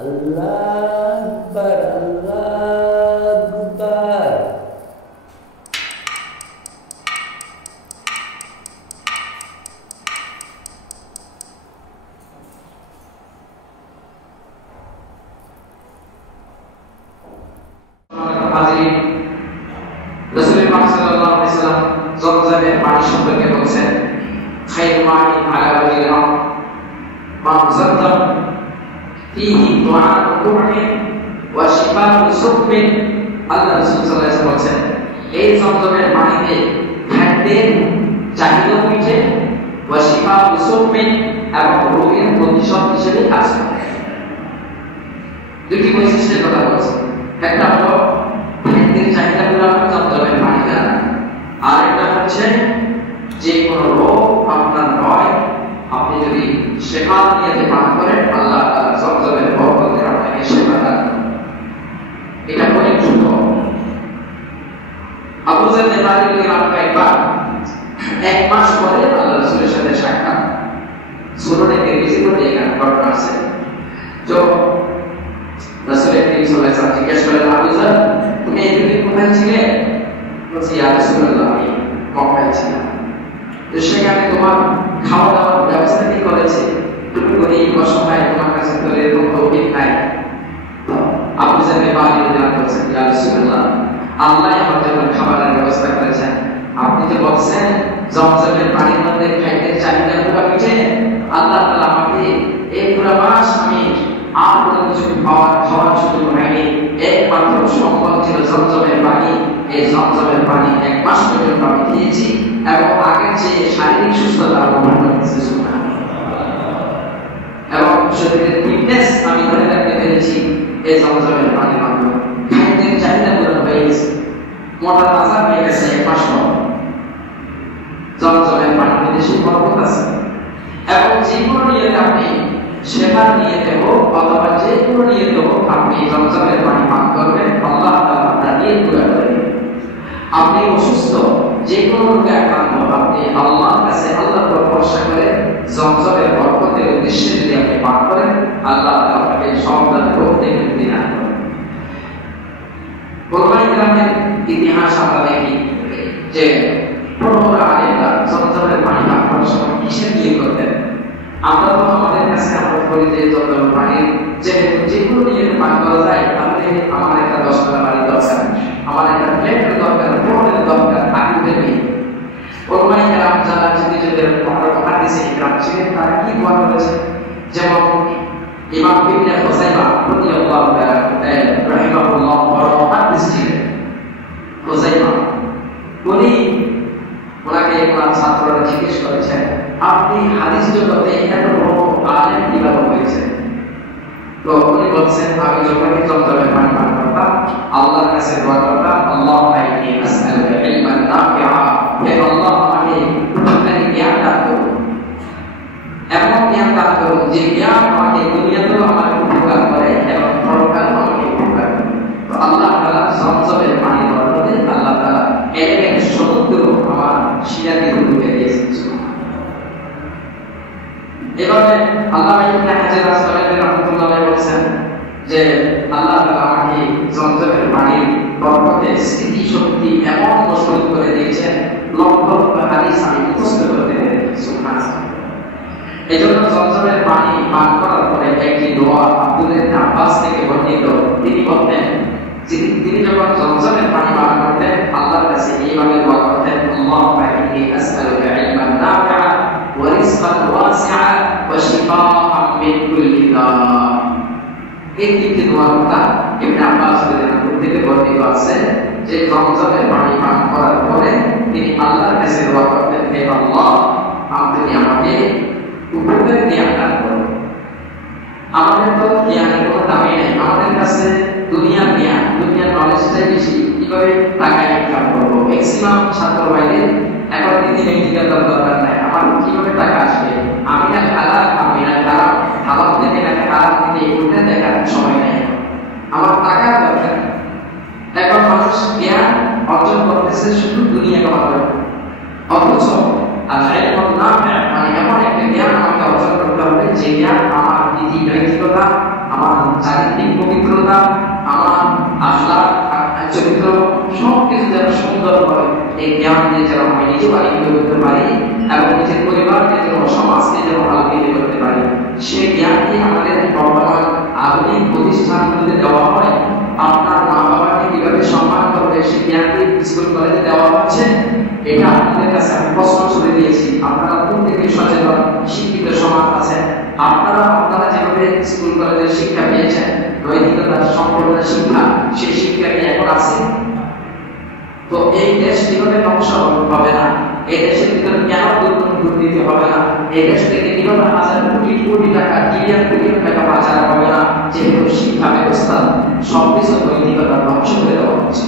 আল্লাহু আকবার, আল্লাহু আকবার। রাসূল পাক সাল্লাল্লাহু আলাইহি ওয়াসাল্লাম জমজমের পানি সম্পর্কে বলেছেন, খায়রু মাইন আলা ওয়াজিল আরদ মা মুযাদ্দাম ফীহি দুআউ কুরআন ওয়া শিফাউ সুকমিন। আল্লাহ রাসূল সাল্লাল্লাহু আলাইহি ওয়াসাল্লাম বলেছেন, এই জমজমের পানিতে খাদ্যের চাহিদা মিটে, ওয়া শিফাউ সুকমিন এবং রোগের প্রতিষেধক হিসেবে কাজ করে। দুটি বৈশিষ্ট্যের কথা বলছে, একটা হলো খাদ্যের চাহিদা পূরণ জমজমের পানি দ্বারা, আর একটা হচ্ছে যে কোনো রোগ আপনার নয়, আপনি যদি শেফা নিয়ে পান করেন আল্লাহ তাআলা জমজমের বরকতে আপনাকে শেফা দান করেন। এটা অনেক সুন্দর। আবু যার গিফারী রাদিয়াল্লাহু আনহু একবার এক মাস পরে আল্লাহ রাসূলের সাথে সাক্ষাৎ, সুনানে তিরমিজি করে এখানে ঘটনা আছে। তো রাসূল করিম সাল্লাল্লাহু আলাইহি ওয়াসাল্লাম জিজ্ঞেস করলেন, আবু যার তুমি এতদিন কোথায় ছিলে? বলছি, ইয়া রাসূলুল্লাহ আমি মক্কায় ছিলাম। তো সেখানে তোমার খাওয়া দাওয়ার ব্যবস্থা কি করেছে? তুমি গরিব অসহায়, তোমার কাছে তো এরকম তৌফিক নাই। আবু যার গিফারী রাদিয়াল্লাহু আনহু বলছেন, ইয়া রাসূলুল্লাহ আল্লাহ আমার জন্য খাবারের ব্যবস্থা করেছেন, আপনি তো বলছেন জমজমের পানির মধ্যে খাদ্যের চাহিদা পুরো মিটে, আল্লাহ তাআলা আমাকে এই পুরো মাস আমি আর কোনো কিছু খাওয়ার সুযোগ হয়নি, একমাত্র সম্পদ ছিল জমজমের পানি। এই জমজমের পানি এক মাস পর্যন্ত আমি খেয়েছি এবং আগের চেয়ে শারীরিক সুস্থতা অনুভব করেছি, এবং শরীরের ফিটনেস আমি ধরে রাখতে পেরেছি এই জমজমের পানির মাধ্যমে। খাদ্যের চাহিদা পূরণ হয়ে গেছে, মোটা তাজা হয়ে গেছে এক মাস পর। জমজমের পানির মধ্যে সেই বরকত আছে, এবং যে কোনো নিয়তে আপনি সেবা নিয়তে হোক অথবা যে কোনো নিয়তে হোক আপনি জমজমের পানি পান করবেন, আল্লাহ তাআলা আপনার নিয়ত পুরা করে দিবেন। আপনি অসুস্থ, যে কোনো রোগে আক্রান্ত, আপনি আল্লাহর কাছে আল্লাহর উপর ভরসা করে জমজমের বরকতের উদ্দেশ্যে যদি আপনি পান করেন, আল্লাহ তাআলা আপনাকে সব রোগ থেকে মুক্তি দান করেন। কোরআন গ্রামের ইতিহাস আমরা দেখি যে পুরোনো আলেমরা জমজমের পানি পান করার সময় কিসের নিয়ে করতেন? আমরা তো আমাদের কাছে আমরা করি যে জমজমের পানি যে কোনো নিয়ে পান করা যায়, তাহলে আমার একটা 10 টাকা বাড়ি দরকার, আমার একটা প্লেটের দরকার, ফোনের দরকার, আগুনের নেই। ওলামায়ে কেরাম যারা যুগে হাদিসে ইকরাম ছিলেন তারা কি দোয়া করেছে? যেমন ইমাম ইবনে হুযায়মা রাদিয়াল্লাহু রাহিমাহুল্লাহ বড় হাদিস ছিলেন। হুযায়মা উনি ওনাকে ওনার ছাত্ররা জিজ্ঞেস করেছেন, আপনি হাদিস জগতে এত বড় আলেম কিভাবে হয়েছেন? তো উনি বলছেন, আমি যখনই জমজমের পানি পান করতাম আল্লাহর কাছে দোয়া করতাম, আল্লাহুম্মা ইন্নী আসআলুকা ইলমান নাফিআ, হে আল্লাহ আমাকে উপকারী জ্ঞান দান করুন, এমন জ্ঞান দান করুন যে জ্ঞান আমাকে দুনিয়াতেও আমাকে উপকার করে এবং পরকালেও আমাকে উপকার করে। তো আল্লাহ তাআলা জমজমের পানি বরকতে আল্লাহ তাআলা এলেমের সমুদ্র আমার শিরাকে ঢুকে দিয়েছেন। এভাবে আল্লাহ ইবনে হাজার আসকালানি রাহমাতুল্লাহ আলাইহি বলেছেন যে আল্লাহ তাআলা আমাকে জমজমের পানির বরকতে স্মৃতি শক্তি এমন মজবুত করে দিয়েছেন, লক্ষ লক্ষ হাদিস আমি মুখস্থ করতে পেরেছি। সুবহানাল্লাহ। এজন্য জমজমের পানি পান করার পরে একটি দোয়া আব্দুল্লাহ ইবনে আব্বাস থেকে বর্ণিত, তিনি বলতেন যে তিনি যখন জমজমের পানি পান করতেন আল্লাহর কাছে এইভাবে দোয়া করতেন, আল্লাহুম্মা ইন্নী আসআলুকা ইলমান নাফিআ ওয়া রিজকান ওয়াসিআ ওয়া শিফাআন মিন কুল্লি দা। এই তিনটি দোয়ার কথা ইবনে আব্বাস রাদিয়াল্লাহু থেকে বর্ণিত আছে যে জমজমের পানি পান করার পরে তিনি আল্লাহর কাছে দোয়া করতেন, হে আল্লাহ আপনি আমাকে উপকারী জ্ঞান দান করুন। আমাদের তো জ্ঞানের কোনো দামই নেই, আমাদের কাছে দুনিয়ার জ্ঞান, দুনিয়ার নলেজটাই বেশি। কিভাবে টাকা ইনকাম করবো, ম্যাক্সিমাম ছাত্র ভাইদের এখন মেডিকেল দরকার নাই, আমার কিভাবে টাকা আসবে, আমি না হালাল আমি না হারাম, হালাল থেকে নাকি হারাম থেকে উল্টে দেখার সময় নেই, আমার টাকা দরকার। এখন মানুষ জ্ঞান অর্জন করতেছে শুধু দুনিয়া কামানোর, অথচ ইলমুন নাফি' মানে এমন একটা জ্ঞান আমাকে অর্জন করতে হবে যে জ্ঞান আমার নীতি নৈতিকতা, আমার চারিত্রিক পবিত্রতা, আমার আখলাক, চরিত্র সবকিছু যেন সুন্দর হয়, এই জ্ঞান দিয়ে যেন আমি নিজে আলিঙ্গন করতে পারি এবং নিজের পরিবারকে যেন, সমাজকে যেন আলোকিত করতে পারি। সেই জ্ঞান দিয়ে আমাদের বর্তমান আধুনিক প্রতিষ্ঠানগুলোতে দেওয়া হয়। আপনার মা বাবাকে কিভাবে সম্মান করবে সেই জ্ঞান দিয়ে স্কুল কলেজে দেওয়া হচ্ছে। এটা আপনাদের কাছে আমি প্রশ্ন ছুড়ে দিয়েছি। আপনারা প্রত্যেকে সচেতন, শিক্ষিত সমাজ আছে, আপনারা যেভাবে স্কুল কলেজের শিক্ষা পেয়েছেন, নৈতিকতার সম্পূর্ণ শিক্ষা, সেই শিক্ষা কি এখন আছে? তো এই দেশ কিভাবে ধ্বংস হবে না, এই দেশের ভিতরে কেন দুর্নীতি হবে না, এই দেশ থেকে কিভাবে হাজার কোটি কোটি টাকা, ট্রিলিয়ন ট্রিলিয়ন টাকা পাচার হবে না, যেহেতু শিক্ষা ব্যবস্থা সবকিছু নৈতিকতা ধ্বংস করে দেওয়া হচ্ছে।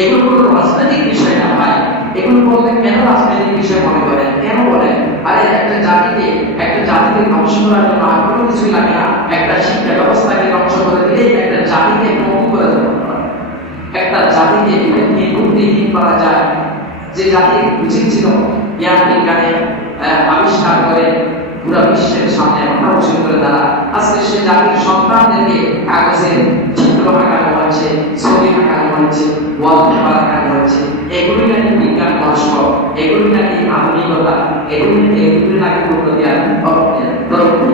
এগুলো কোনো রাজনৈতিক বিষয় না ভাই। এগুলো বলতে কেন রাজনৈতিক বিষয় মনে করেন? কেন বলেন? আরে একটা জাতিকে ধ্বংস করার জন্য আর কোনো কিছুই লাগে না। একটা শিক্ষা ব্যবস্থাকে ধ্বংস করে দিলেই একটা জাতিকে পঙ্গু করে দেওয়া। একটা জাতিকে বুদ্ধিহীন করা যায়। যে জাতি উচিত ছিল জ্ঞান বিজ্ঞানে আবিষ্কার করে পুরো বিশ্বের সামনে অগ্রসর করে দাঁড়া, আজকে সে জাতির সন্তানদেরকে কাগজের চিত্র আঁকানো হচ্ছে, ছবি আঁকানো হচ্ছে, ওয়ালপেপার আঁকানো হচ্ছে। এগুলি নাকি বিজ্ঞান নষ্ট, এগুলি নাকি আধুনিকতা, এগুলি নাকি উন্নতি আর প্রগতি।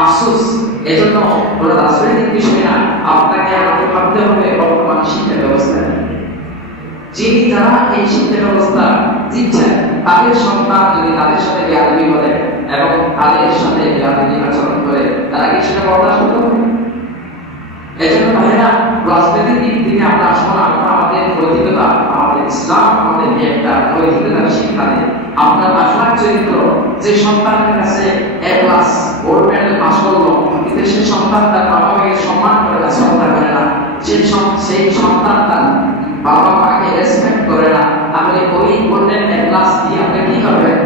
আফসোস, এজন্য কোনো রাজনৈতিক বিষয় না, আপনাকে আমাকে ভাবতে হবে বর্তমান শিক্ষা ব্যবস্থা। যিনি যারা এই শিক্ষা ব্যবস্থা দিচ্ছেন, তাদের সন্তান যদি তাদের সাথে বেয়াদবি করে এবং তাদের সাথে বেয়াদবি আচরণ করে, তারা কি সেটা বরদাস্ত করবে? এজন্য ভাইরা, রাজনীতির দিক থেকে আমরা আসলে আমাদের নৈতিকতা, আমাদের ইসলাম আমাদেরকে একটা নৈতিকতার শিক্ষা দেয়। আপনার আখলাক চরিত্র, যে সন্তানের কাছে এ ক্লাস গোল্ড মেডেল পাস করলো, কিন্তু সেই সন্তান তার বাবা মাকে সম্মান করে না, শ্রদ্ধা করে না, সেই সন্তান তার বাবা মাকে রেসপেক্ট করে না, তাহলে ওই গোল্ডেন এ ক্লাস দিয়ে আপনি কি করবেন?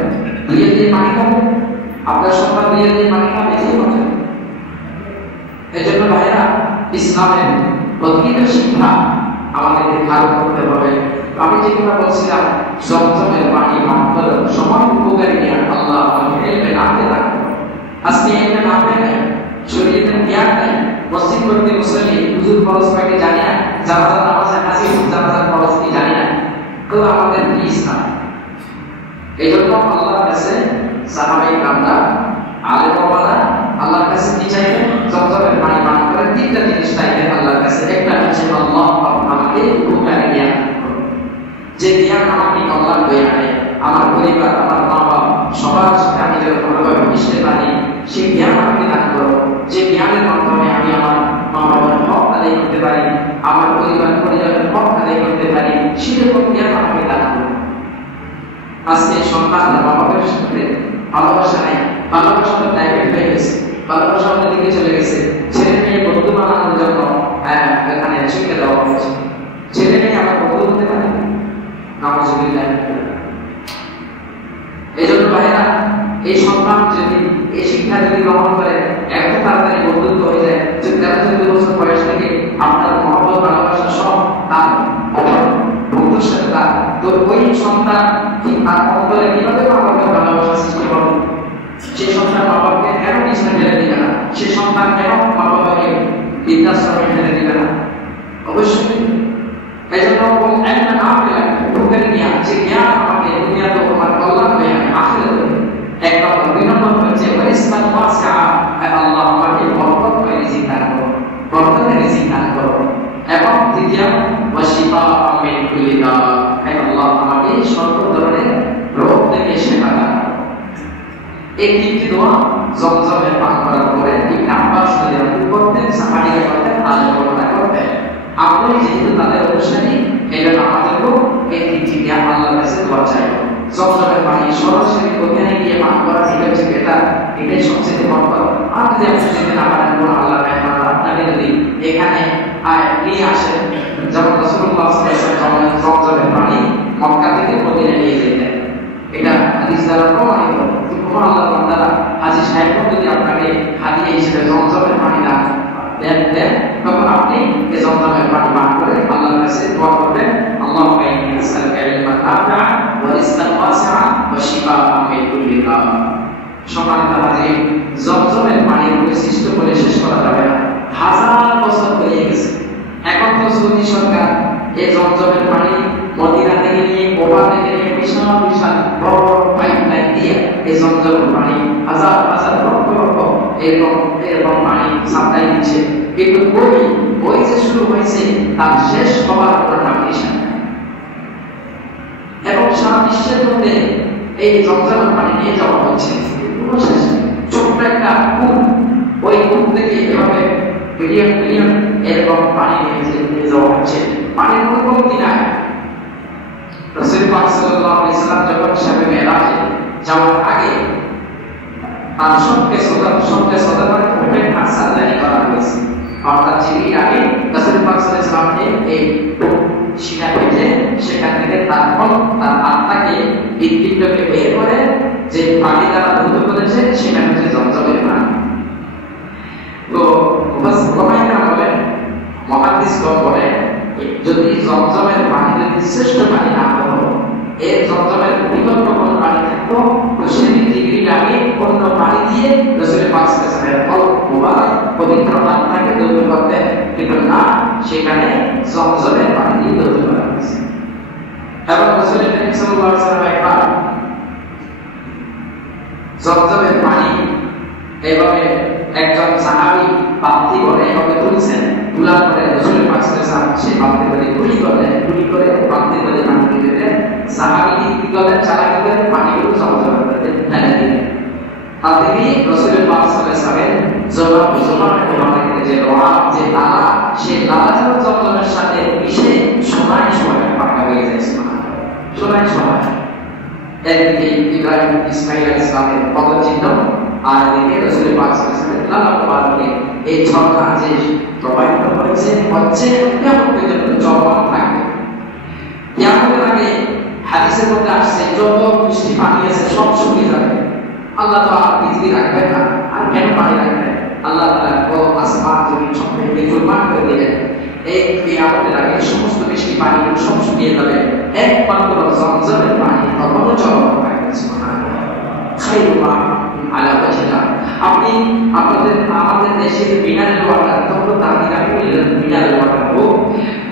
দিয়ে পানি খাবেন? আপনার সন্তান দিয়ে পানি খাবে? এজন্য ভাইরা, ইসলামের প্রকৃত শিক্ষা আমাদেরকে ধারণ করতে হবে। আমি যে কথা বলছিলাম, জমজমের পানি মাত্র সমান উপকারী জ্ঞান আল্লাহ আমাকে এলমে নামতে রাখবে। আজকে এলমে নামতে নেই, শরীরের জ্ঞান নেই, মসজিদ করতে মুসল্লি হুজুর ফরজ পাকে জানি না, জানাজার নামাজে হাজির জানাজার ফরজ কি জানি না, তো আমাদের কি ইসলাম? এই জন্য আল্লাহর কাছে সাহাবায়ে কেরামরা, আলেম ওলামারা আল্লাহর কাছে কি চাইবেন? জমজমের পানি পান করে তিনটা জিনিস চাইবেন আল্লাহর কাছে। একটা হচ্ছে আল্লাহ আমাকে উপকারী জ্ঞান, যে জ্ঞান আমাকে আল্লাহ বয়ে আনে, আমার পরিবার, আমার মা বাবা সবার সাথে আমি যেন ভালোভাবে মিশতে পারি, সেই জ্ঞান আমাকে দান করো। যে জ্ঞানের মাধ্যমে আমি আমার মা বাবার হক আদায় করতে পারি, আমার পরিবারের হক আদায় করতে পারি, সেরকম জ্ঞান আমাকে দান করো। আজকে সন্তানরা মা বাবার সাথে ভালোবাসা নেই, ভালোবাসাটা ডাইভার্ট হয়ে গেছে, ভালোবাসা দিকে চলে গেছে। ছেলে মেয়ে বন্ধু বানানোর জন্য এখানে শিক্ষা দেওয়া হয়েছে। ছেলে মেয়ে আমার বন্ধু হতে পারে না, নাউজুবিল্লাহ। এই জন্য ভাইরা, এই সন্তান যদি এই শিক্ষা যদি গ্রহণ করে, এত তাড়াতাড়ি বন্ধুত্ব হয়ে যায় যে 13-14 বছর বয়স থেকে আপনার মহব্বত ভালোবাসা সব তার বন্ধুর সাথে তার, তো ওই সন্তান তার অন্তরে কিভাবে মা বাবার ভালোবাসা সৃষ্টি করবে? সেই সন্তান মা বাবাকে কেন পিছনে ফেলে দিবে না? সেই সন্তান কেন মা বাবাকে বৃদ্ধাশ্রমে ফেলে দিবে না? অবশ্যই। এই জন্য একটা নাম পেলাম উপকারী জ্ঞান, যে জ্ঞান আমাকে দুনিয়াতে আমার কল্যাণ হয়ে আমি আখিরাতে। এক নম্বর। 2 নম্বর হচ্ছে ওয়ারিসতান ওয়াসিআ, আল্লাহ আমাকে বরকতময় রিজিক দান করো, বরকতের রিজিক দান করো। এবং তৃতীয় ওয়াশিফা মিন কুল্লি দা, আল্লাহ আমাকে সর্ব ধরনের রোগ থেকে শিফা দান করো। এই তিনটি দোয়া জমজমের পান করার পরে ইবনে আব্বাস রাদিয়াল্লাহু করতেন, সাহাবীরা করতেন, আলেমরা করতেন। আপনি যেহেতু তাদের অনুসারী, এজন্য আমাদেরও এই তিনটি জ্ঞান আল্লাহর কাছে দোয়া চাই। জমজমের পানি সরাসরি ওখানে গিয়ে পান করা, এটাই সবচেয়ে বড়। আর যদি আপনি যেতে না পারেন, আল্লাহ আপনাকে যদি এখানে নিয়ে আসেন, যেমন রাসূলুল্লাহ সাল্লাল্লাহু আলাইহি ওয়াসাল্লাম জমজমের পানি মক্কা থেকে মদিনায় নিয়ে যেতেন, এটা হাদিস দ্বারা প্রমাণিত। কোনো আল্লাহ বান্দারা হাজী সাহেব যদি আপনাকে হাদিয়া হিসেবে জমজমের পানি দেন, তখন আপনি এই জমজমের পানি পান করে আল্লাহর কাছে দোয়া করবেন, আল্লাহুম্মা ইন্নী আসআলুকা ইলমান নাফিআ ওয়া রিজকান ওয়াসিআ ওয়া শিফাআন মিন কুল্লি দা। সম্মানিত হাজির, জমজমের পানির বৈশিষ্ট্য বলে শেষ করা জমজমের পানি মদিনা থেকে নিয়ে কোবা থেকে নিয়ে বিশাল বিশাল বড় বড় পাইপলাইন দিয়ে এই জমজমের পানি হাজার হাজার লক্ষ লক্ষ এরকম পানি সাপ্লাই দিচ্ছে। কিন্তু ওই যে শুরু হয়েছে তার শেষ হওয়ার কোনো নাম নিশান নাই। এবং সারা বিশ্বের মধ্যে এই জমজমের পানি নিয়ে যাওয়া হচ্ছে, কোনো শেষ নেই। ছোট্ট একটা কূপ, ওই কূপ থেকে এভাবে মিলিয়ন মিলিয়ন এরকম পানি নিয়ে যাওয়া হচ্ছে। পানির কোনো কমতি নাই। রাসূল পাক সাল্লাল্লাহু আলাইহি সাল্লাম যখন শবে মেরাজে যাওয়ার আগে তার সবকে সদা করে ওপেন হাত সাজানি করা হয়েছে। অর্থাৎ জিবরিল আগে রাসূল পাক সাল্লাল্লাহু আলাইহি সাল্লামকে এই শিরা পেটে সেখান থেকে তার আত্মাকে হৃৎপিণ্ডকে বের করে যে পানি দ্বারা ধৌত করেছে সেটা হচ্ছে জমজমের পানি। তো মুফাসসিররা বলেন, মুহাদ্দিসগণ বলেন, যদি জমজমের পানি যদি শ্রেষ্ঠ পানি না হতো, এর জমজমের বিকল্প কোনো পানি থাকতো, তো সেদিন জিবরিল আগে অন্য পানি দিয়ে রাসূল পাক সাল্লাল্লাহু আলাইহি ওয়াসাল্লামের মুবারক পবিত্র আত্মাকে ধৌত করতেন। কিন্তু না, সেখানে জমজমের পানি দিয়ে ধৌত করা হয়েছে। এবং রাসূল সাল্লাল্লাহু আলাইহি ওয়াসাল্লাম একবার জমজমের পানি এইভাবে একজন সাহাবী পাত্তি করে এভাবে তুলছেন, তুলার পরে রাসূল পাক সাল্লাল্লাহু আলাইহি ওয়াসাল্লাম সেই পাত্তি করে গুলি করে পাত্তি করে পানি দিতে সাহাবী কি করলেন, চালাকি করে পানিগুলো জমজমের মধ্যে ঢেলে দিলেন। আর তিনি রাসূল পাক সাল্লাল্লাহু আলাইহি ওয়াসাল্লামের জবাব যে রোয়া যে লালা, সেই লালা যেন জমজমের সাথে মিশে সোনায় সোনায় পাকা হয়ে যায়। সোনায় সোনায় একদিকে ইব্রাহিম ইসমাইল আলাইহিস সালামের পদচিহ্ন, আর এদিকে রাসূল পাক সাল্লাল্লাহু আলাইহি ওয়াসাল্লামের লালা মুবারকে এই ঝর্ণা যে প্রবাহিত হচ্ছে কিয়ামত পর্যন্ত চলমান থাকবে। কিয়ামতের আগে হাদিসের মধ্যে আসছে যত বৃষ্টি পানি আছে সব শুকিয়ে যাবে। আল্লাহ তো আর পৃথিবী রাখবেন না, আর কেন পানি রাখবেন? আল্লাহ তাআলা পুরো আসমান জমিন সব নির্মাণ করে দিলেন। এই কিয়ামতের আগে সমস্ত বৃষ্টি পানিগুলো সব শুকিয়ে যাবে, একমাত্র জমজমের পানি তখনও চলমান থাকবে। সুবহানাল্লাহ। খায়রুমা আলা ওয়াজহিল্লাহ। আপনি আমাদের দেশের মিনারেল ওয়াটার তখন দামি দামি মিনারেল ওয়াটার হোক,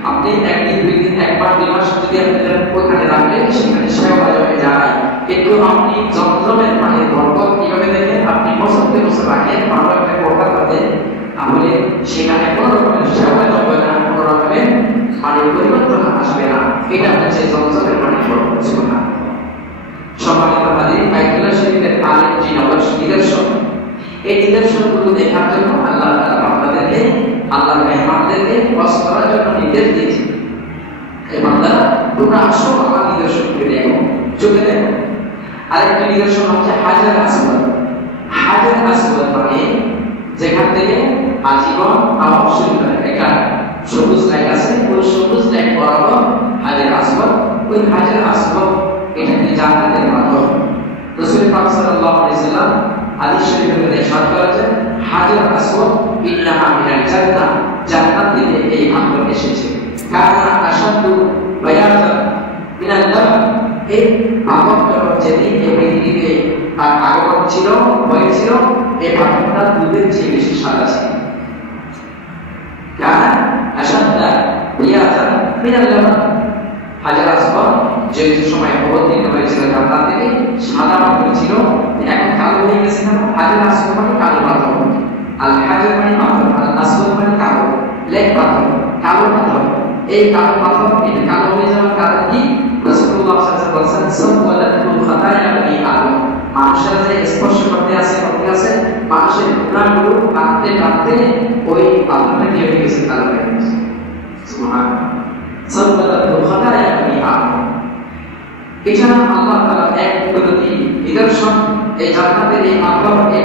আপনি একদিন দুই দিন একবার দুই মাস যদি আপনাদের ওখানে রাখলেন সেখানে সেবা জমে যায়। কিন্তু আপনি জমজমের পানির বরকত কিভাবে দেখেন? আপনি বছরকে বছর রাখেন, ভালো একটা কোটা পাতেন, তাহলে সেখানে কোনো রকমের সেবা জমবে না, কোনো রকমের পানির পরিবর্তন আসবে না। এটা হচ্ছে জমজমের পানির বরকত। সুবহানাল্লাহ। সম্মানিত হাজির, বাইতুল্লাহ শরীফের আরেকটি নিদর্শন। এই নিদর্শনগুলো দেখার জন্য আল্লাহ তাআলা আপনাদেরকে, আল্লাহর মেহমানদেরকে ওয়াজ করার জন্য নির্দেশ দিয়েছেন। এই বান্দারা তোমরা আসো আমার নিদর্শনকে দেখো, চোখে দেখো। আরেকটি নিদর্শন হচ্ছে হাজার আসওয়াদ। হাজার আসওয়াদ মানে যেখান থেকে আজীবন তাওয়াফ শুরু করে, একটা সবুজ লাইন আছে, ওই সবুজ লাইন বরাবর হাজার আসওয়াদ। ওই হাজার আসওয়াদ এটা কি জান্নাতের মাধ্যম। রাসূল পাক সাল্লাল্লাহু আলাইহি ওয়াসাল্লাম হাদিস শরীফের মধ্যে ইরশাদ করেছেন, হাজার আসওয়াদ ইন্নাহা মিনাল জান্নাহ, জান্নাত থেকে এই পাথর এসেছে। কানা আশাদু বায়াজান মিনাল দাম। এই পাথরটা যেদিন এই পৃথিবীতে তার আগমন ছিল, হয়েছিল, এই পাথরটা দুধের চেয়ে বেশি সাদা ছিল। কানা আশাদু বায়াজান মিনাল দাম। হাজার আসওয়াদ যে সময় অবতীর্ণ হয়েছিল জান্নাত থেকে সাদা পাথর ছিল, এখন কালো হয়ে গেছে। না, হাজার আসওয়াদ মানে কালো পাথর। আল হাজার মানে পাথর, আল আসওয়াদ মানে কালো, লেক পাথর, কালো পাথর। এই কালো পাথর এটা কালো হয়ে যাওয়ার কারণ কি? রাসূলুল্লাহ সাল্লাল্লাহু আলাইহি ওয়াসাল্লাম সাওয়ালাতুল খাতায়া বি আদম, মানুষের যে স্পর্শ করতে আছে মানুষের গুনাহগুলো কাটতে ওই পাথরটা কি হয়ে গেছে, কালো হয়ে গেছে। সুবহানাল্লাহ। সাওয়ালাতুল খাতায়া বি আদম। এছাড়া আল্লাহ তাআলা এক পদ্ধতি নিদর্শন, এই জান্নাতের এই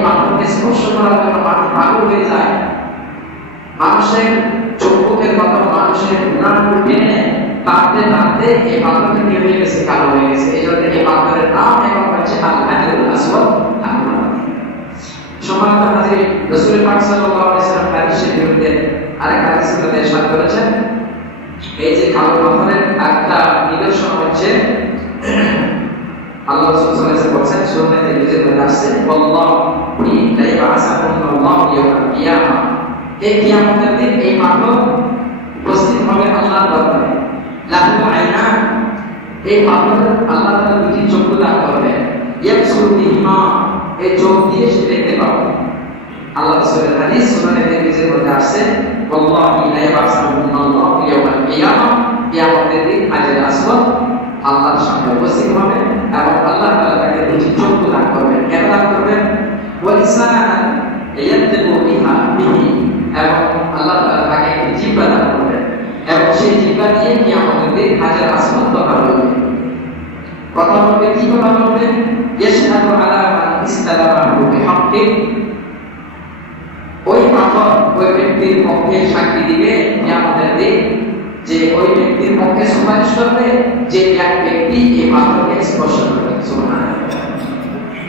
পাথরকে স্পর্শ করার জন্য মানুষ পাগল হয়ে যায়। মানুষের চোখের মতো মানুষের গুনাহগুলো টেনে নেয়, টানতে এই পাথরটা কি হয়ে গেছে, কালো হয়ে গেছে। এই জন্য এই পাথরের নাম এখন হচ্ছে আল হাজারুল আসওয়াদ। সম্মানিত হাজির, রাসূল পাক সাল্লাল্লাহু আলাইহি ওয়াসাল্লাম হাদিসের বিরুদ্ধে আরেকটা হাদিসের মধ্যে ইরশাদ করেছেন, এই যে কালো পাথরের একটা নিদর্শন হচ্ছে আল্লাহ রাসূল সাল্লাল্লাহু আলাইহি ওয়াসাল্লাম বলেছেন, সূরা তিরমিজির মধ্যে আসছে, আল্লাহু লা ইয়াবআসুকুল্লাহু ইয়াওমাল কিয়ামাহ। এই কিয়ামতের দিন এই পাথর উপস্থিত হবে আল্লাহর দরবারে। লাহু আইনান, এই পাথর আল্লাহ তাআলা দুটি চক্ষু দান করবেন, ইয়াবসুরু বিহিমা, এই চোখ দিয়ে সে দেখতে পাবে। আল্লাহ রাসূলের হাদিস সুনানে তিরমিজির মধ্যে আসছে, ওয়াল্লাহি লা ইয়াবসুরুল্লাহু ইয়াওমাল কিয়ামাহ, কিয়ামতের দিন হাজরে আসওয়াদ আল্লাহর সামনে উপস্থিত হবে এবং আল্লাহ তাআলা তাকে দুটি চক্ষু দান করবেন। কেন দান করবেন? ওয়া লিসানান ইয়ানতিকু বিহি, এবং আল্লাহ তাআলা তাকে একটি জিহ্বা দান করবেন এবং সেই জিহ্বা দিয়ে কিয়ামতের দিন হাজরে আসওয়াদ কথা বলবে। কথা বলবে, কি কথা বলবে? ইয়াশহাদু আলা মান ইসতালামাহু বিহাক্কি, ওই পাথর ওই ব্যক্তির পক্ষে সাক্ষী দিবে কিয়ামতের দিন, যে ওই ব্যক্তির পক্ষে সুপারিশ করবে যে এক ব্যক্তি এই পাথরকে স্পর্শ করবে। সুবহানাল্লাহ।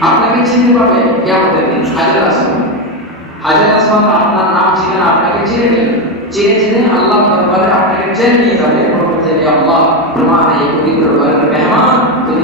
আপনাকে চিনতে পারবে কিয়ামতের দিন হাজরে আসওয়াদ। হাজরে আসওয়াদ আপনার নাম ঠিকানা আপনাকে চিনে নেবে, চিনে আল্লাহ দরবারে আপনাকে চেয়ে নিয়ে যাবে, বলবে যে আল্লাহ তোমার এই পবিত্র ঘরের মেহমান, তুমি